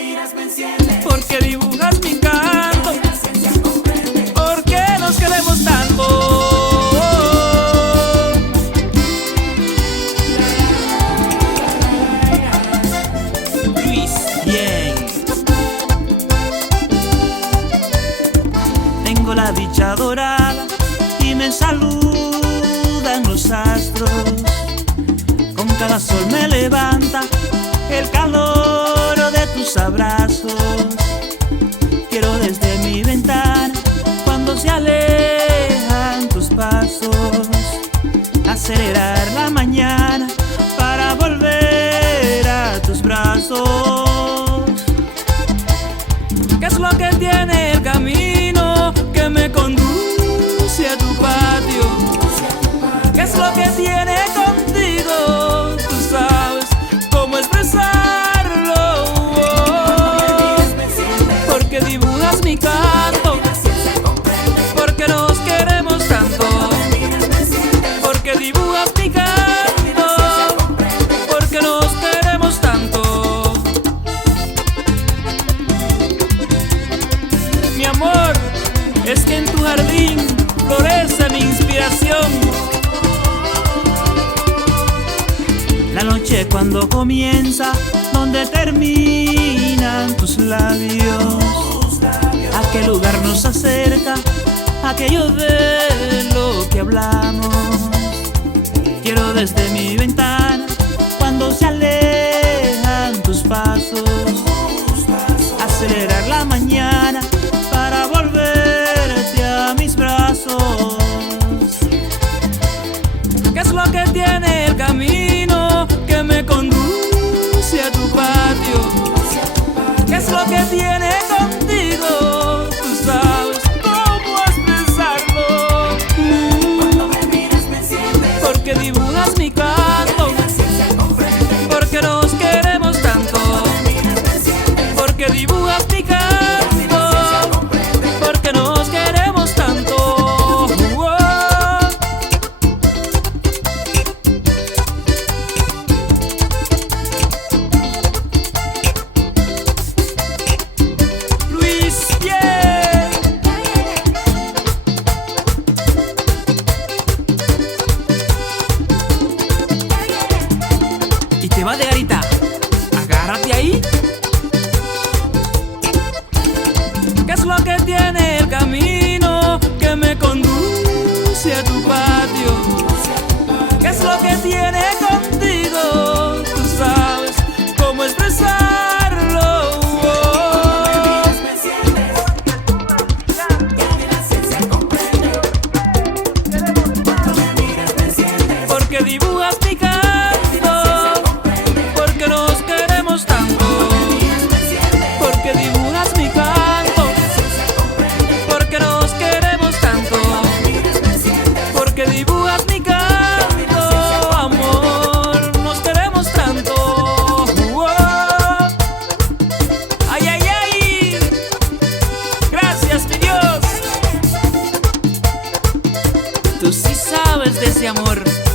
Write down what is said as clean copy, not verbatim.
miras me enciendes, porque dibujas mi canto, la ciencia comprende. porque nos queremos tanto. Luis, bien. Tengo la dicha dorada y me saludan los astros. Con cada sol me levanta el calor de tus abrazos. Quiero desde mi ventana, cuando se alejan tus pasos, acelerar la mañana para volver a tus brazos. ¿Qué es lo que tiene el camino que me conduce a tu patio? ¿Qué es lo que tiene contigo? Tú sabes cómo expresarlo. Porque dibujas mi canto, porque nos queremos tanto. Porque dibujas mi canto, porque nos queremos tanto. Mi amor, es que en tu jardín florece mi inspiración. La noche cuando comienza, donde terminan tus labios, ¿a qué lugar nos acerca aquello de lo que hablamos? Quiero desde mi ventana, cuando se alejan tus pasos, acelerar la mañana para volverte a mis brazos. ¿Qué es lo que tiene el camino que me conduce a tu patio? ¿Qué es lo que tiene contigo? Tú sabes cómo expresarlo. Cuando me miras me enciendes, Porque dibujas mi canto, la ciencia comprende. porque nos queremos tanto. Me miras me enciendes, Porque dibujas mi canto, porque nos queremos tanto. Oh. Luis, bien. Y te va de garita, agárrate ahí. ¿Qué es lo que tiene el camino que me conduce a tu patio? ¿Qué es lo que tiene contigo? Tú sabes cómo expresarlo. me enciendes, la ciencia comprende. Cuando me miras me enciendes, Porque dibujas mi canto, porque nos queremos tanto. Porque dibujas mi canto, porque nos queremos tanto. Porque dibujas mi canto, amor, nos queremos tanto. Oh. Ay, ay, ay. Gracias, mi Dios. Tú sí sabes de ese amor.